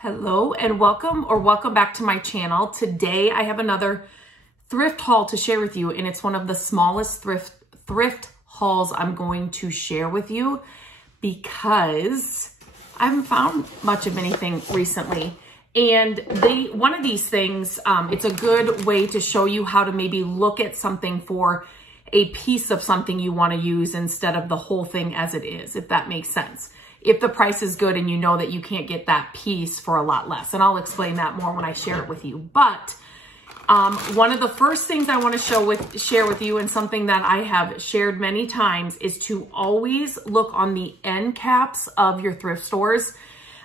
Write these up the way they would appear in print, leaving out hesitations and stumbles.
Hello and welcome back to my channel. Today I have another thrift haul to share with you, and it's one of the smallest thrift hauls I'm going to share with you because I haven't found much of anything recently. And one of these things, it's a good way to show you how to maybe look at something for a piece of something you want to use instead of the whole thing as it is, if that makes sense. If the price is good and you know that you can't get that piece for a lot less. And I'll explain that more when I share it with you. But one of the first things I want to share with you, and something that I have shared many times, is to always look on the end caps of your thrift stores.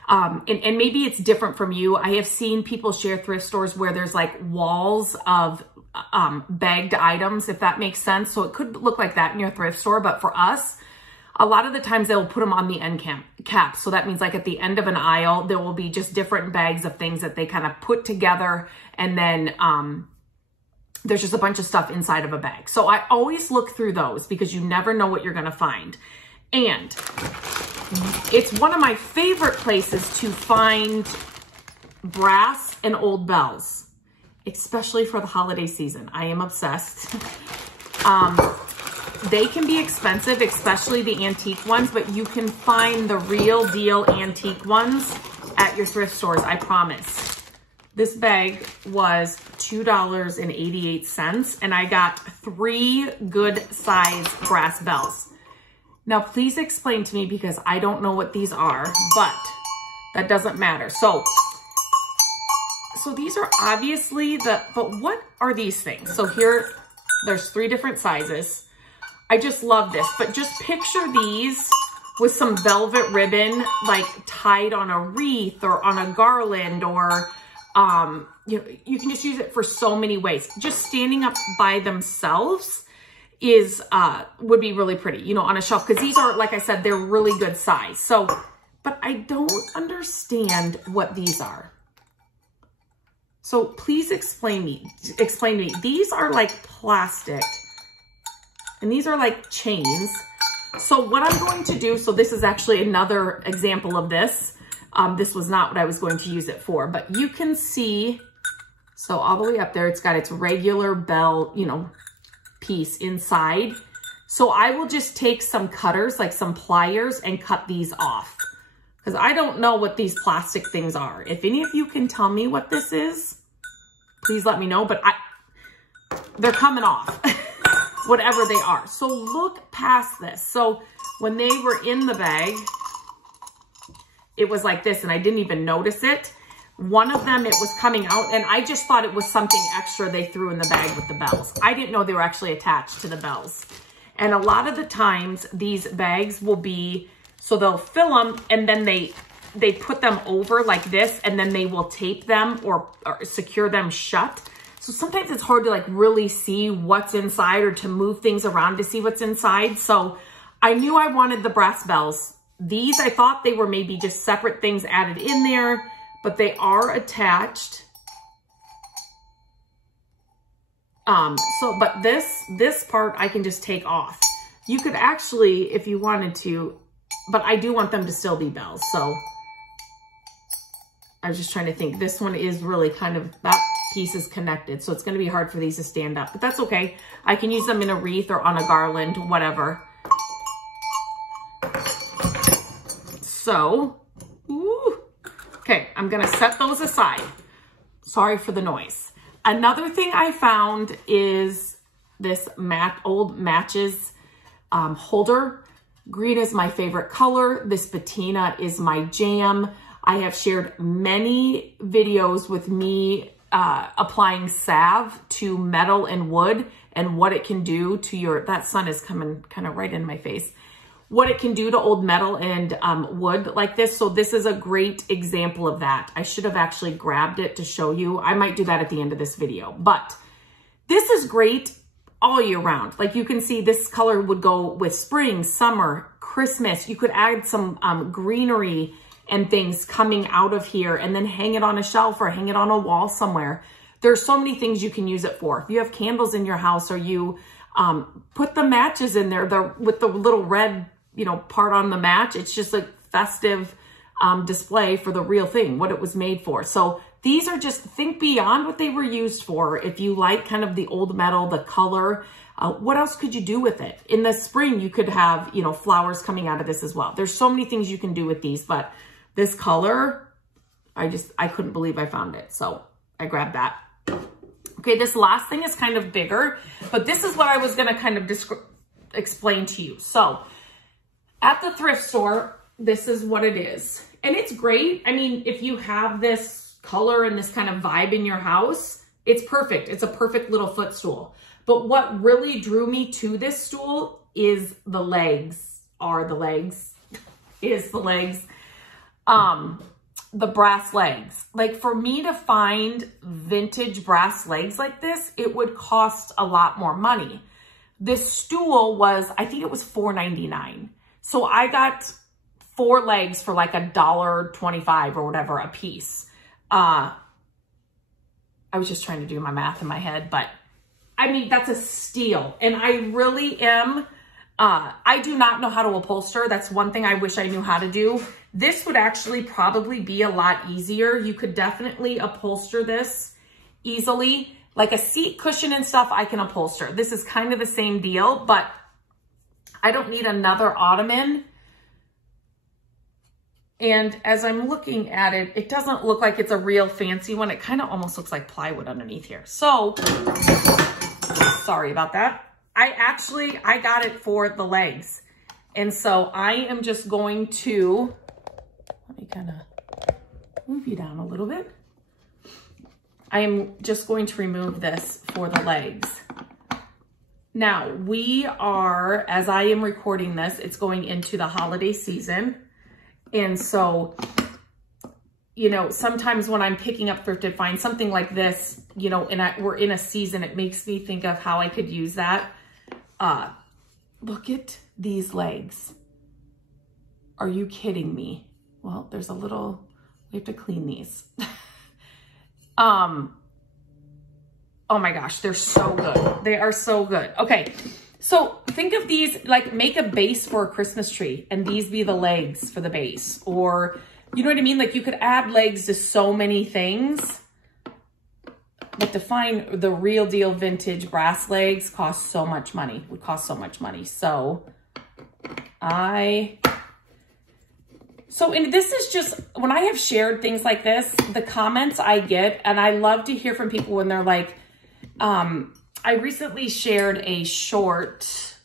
And maybe it's different from you. I have seen people share thrift stores where there's like walls of bagged items, if that makes sense. So it could look like that in your thrift store. But for us, a lot of the times they'll put them on the end cap. So that means like at the end of an aisle, there will be just different bags of things that they kind of put together. And then there's just a bunch of stuff inside of a bag. So I always look through those because you never know what you're going to find. And it's one of my favorite places to find brass and old bells, especially for the holiday season. I am obsessed. They can be expensive, especially the antique ones, but you can find the real deal antique ones at your thrift stores, I promise. This bag was $2.88, and I got 3 good size brass bells. Now, please explain to me because I don't know what these are, but that doesn't matter. So these are obviously but what are these things? So here, there's 3 different sizes. I just love this, but just picture these with some velvet ribbon, like tied on a wreath or on a garland, or, you know, you can just use it for so many ways. Just standing up by themselves would be really pretty, you know, on a shelf, because these are, like I said, they're really good size. So, but I don't understand what these are. So please explain to me. These are like plastic. And these are like chains. So what I'm going to do, so this is actually another example of this. This was not what I was going to use it for, but you can see, so all the way up there, it's got its regular bell, you know, piece inside. So I will just take some cutters, like some pliers, and cut these off, because I don't know what these plastic things are. If any of you can tell me what this is, please let me know, but they're coming off. Whatever they are. So look past this. So when they were in the bag, it was like this, and I didn't even notice it. One of them, it was coming out, and I just thought it was something extra they threw in the bag with the bells. I didn't know they were actually attached to the bells. And a lot of the times, these bags will be, so they'll fill them, and then they put them over like this, and then they will tape them or secure them shut. So sometimes it's hard to like really see what's inside, or to move things around to see what's inside. So I knew I wanted the brass bells. These, I thought they were maybe just separate things added in there, but they are attached. But this part I can just take off. You could actually, if you wanted to, but I do want them to still be bells. So I was just trying to think. This one is really kind of, that piece is connected, so it's going to be hard for these to stand up, but that's okay. I can use them in a wreath or on a garland, whatever. So, okay, I'm going to set those aside. Sorry for the noise. Another thing I found is this old matches holder. Green is my favorite color. This patina is my jam. I have shared many videos with me applying salve to metal and wood, and what it can do to that sun is coming kind of right in my face, what it can do to old metal and wood like this. So this is a great example of that. I should have actually grabbed it to show you. I might do that at the end of this video, but this is great all year round. Like you can see, this color would go with spring, summer, Christmas. You could add some greenery and things coming out of here, and then hang it on a shelf or hang it on a wall somewhere. There's so many things you can use it for. If you have candles in your house, or you put the matches in there with the little red, you know, part on the match, it's just like festive display for the real thing, what it was made for. So these are just, think beyond what they were used for. If you like kind of the old metal, the color, what else could you do with it? In the spring, you could have, you know, flowers coming out of this as well. There's so many things you can do with these, but this color, I couldn't believe I found it. So I grabbed that. Okay, this last thing is kind of bigger, but this is what I was gonna kind of explain to you. So at the thrift store, this is what it is. And it's great. I mean, if you have this color and this kind of vibe in your house, it's perfect. It's a perfect little footstool. But what really drew me to this stool is the legs, the brass legs. Like, for me to find vintage brass legs like this, it would cost a lot more money. This stool was, I think it was $4.99. So I got 4 legs for like $1.25 or whatever a piece. I was just trying to do my math in my head, but I mean, that's a steal. And I really am, I do not know how to upholster. That's one thing I wish I knew how to do. This would actually probably be a lot easier. You could definitely upholster this easily. Like a seat cushion and stuff, I can upholster. This is kind of the same deal, but I don't need another ottoman. And as I'm looking at it, it doesn't look like it's a real fancy one. It kind of almost looks like plywood underneath here. So, sorry about that. I got it for the legs. And so I am just going to, let me kind of move you down a little bit. I am just going to remove this for the legs. Now, we are, as I am recording this, it's going into the holiday season. And so, you know, sometimes when I'm picking up thrifted finds, something like this, you know, and we're in a season, it makes me think of how I could use that. Look at these legs. Are you kidding me? Well, there's a little, we have to clean these. Oh my gosh, they're so good. They are so good. Okay, so think of these, like make a base for a Christmas tree and these be the legs for the base. Or, you know what I mean? Like you could add legs to so many things. But to find the real deal vintage brass legs costs so much money, would cost so much money. So and this is just, when I have shared things like this, the comments I get, and I love to hear from people when they're like, I recently shared a short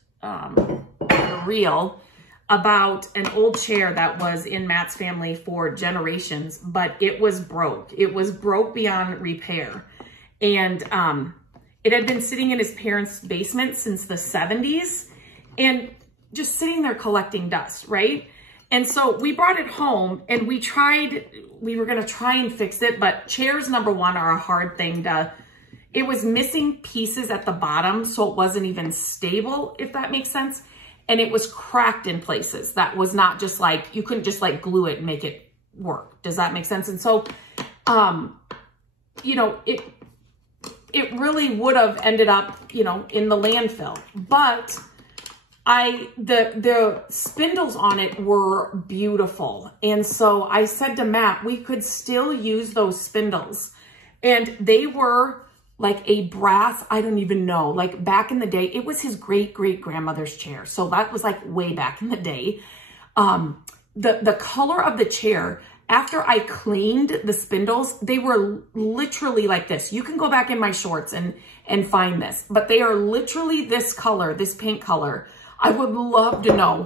reel about an old chair that was in Matt's family for generations, but it was broke. It was broke beyond repair. And it had been sitting in his parents' basement since the 70s and just sitting there collecting dust, right? And so we brought it home and we were going to try and fix it, but chairs, number one, are a hard thing to, it was missing pieces at the bottom, so it wasn't even stable, if that makes sense. And it was cracked in places. That was not just like, you couldn't just like glue it and make it work. Does that make sense? And so, you know, it really would have ended up, you know, in the landfill. But the spindles on it were beautiful. And so I said to Matt, we could still use those spindles. And they were like a brass, I don't even know, like back in the day, it was his great-great-grandmother's chair. So that was like way back in the day. The color of the chair, after I cleaned the spindles, they were literally like this. You can go back in my shorts and find this, but they are literally this color, this paint color. I would love to know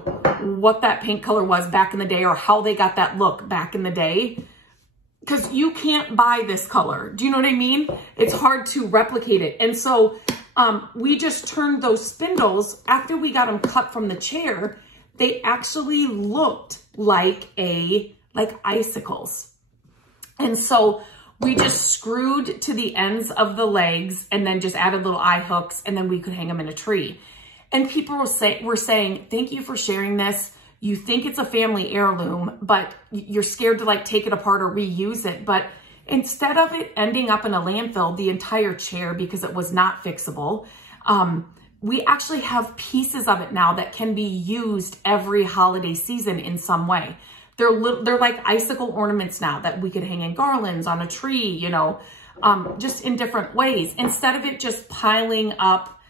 what that paint color was back in the day or how they got that look back in the day. Because you can't buy this color. Do you know what I mean? It's hard to replicate it. And so we just turned those spindles, after we got them cut from the chair, they actually looked like icicles. And so we just screwed to the ends of the legs and then just added little eye hooks, and then we could hang them in a tree. And people were saying, thank you for sharing this. You think it's a family heirloom, but you're scared to like take it apart or reuse it. But instead of it ending up in a landfill, the entire chair, because it was not fixable, we actually have pieces of it now that can be used every holiday season in some way. They're like icicle ornaments now that we could hang in garlands on a tree, you know, just in different ways. Instead of it just piling up,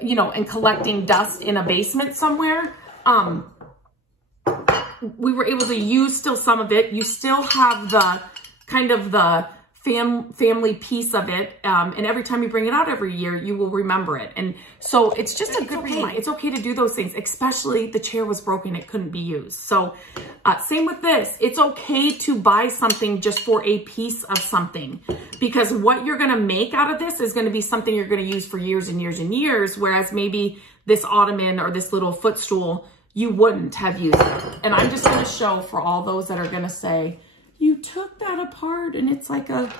you know, and collecting dust in a basement somewhere, we were able to use still some of it. You still have the kind of the family piece of it. And every time you bring it out every year, you will remember it. And so it's just a good reminder. It's okay to do those things, especially the chair was broken. It couldn't be used. So same with this. It's okay to buy something just for a piece of something, because what you're going to make out of this is going to be something you're going to use for years and years and years. Whereas maybe this ottoman or this little footstool, you wouldn't have used it. And I'm just going to show for all those that are going to say, you took that apart and it's like a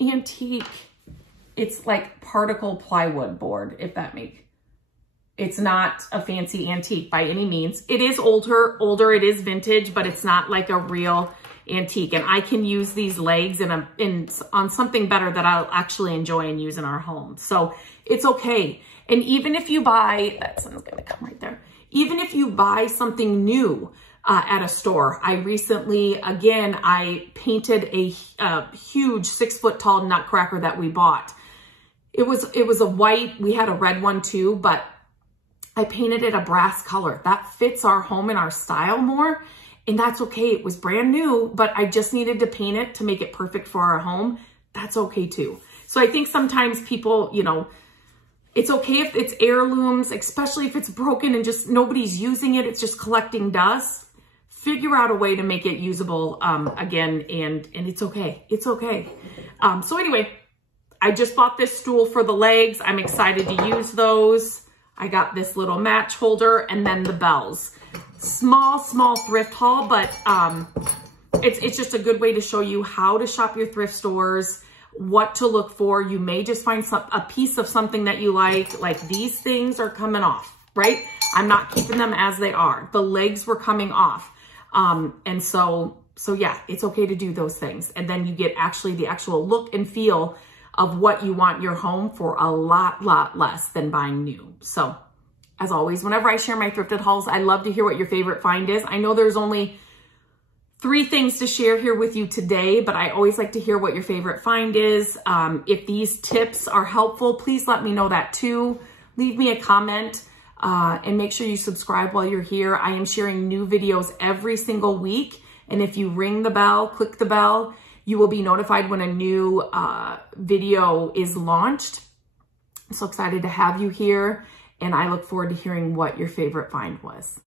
antique. It's like particle plywood board, if that makes. It's not a fancy antique by any means. It is older, it is vintage, but it's not like a real antique. And I can use these legs on something better that I'll actually enjoy and use in our home. So it's okay. And even if you buy, that sun's gonna come right there. Even if you buy something new, at a store. I recently, again, I painted a huge 6-foot tall nutcracker that we bought. It was a white, we had a red one too, but I painted it a brass color. That fits our home and our style more, and that's okay. It was brand new, but I just needed to paint it to make it perfect for our home. That's okay too. So I think sometimes people, you know, it's okay if it's heirlooms, especially if it's broken and just nobody's using it, it's just collecting dust. Figure out a way to make it usable again, and it's okay. It's okay. So anyway, I just bought this stool for the legs. I'm excited to use those. I got this little match holder and then the bells. Small thrift haul, but it's just a good way to show you how to shop your thrift stores, what to look for. You may just find a piece of something that you like these things are coming off, right? I'm not keeping them as they are. The legs were coming off. And so yeah, it's okay to do those things. And then you get actually the actual look and feel of what you want your home for a lot less than buying new. So as always, whenever I share my thrifted hauls, I love to hear what your favorite find is. I know there's only 3 things to share here with you today, but I always like to hear what your favorite find is. If these tips are helpful, please let me know that too. Leave me a comment. And make sure you subscribe while you're here. I am sharing new videos every single week. And if you ring the bell, click the bell, you will be notified when a new video is launched. I'm so excited to have you here. And I look forward to hearing what your favorite find was.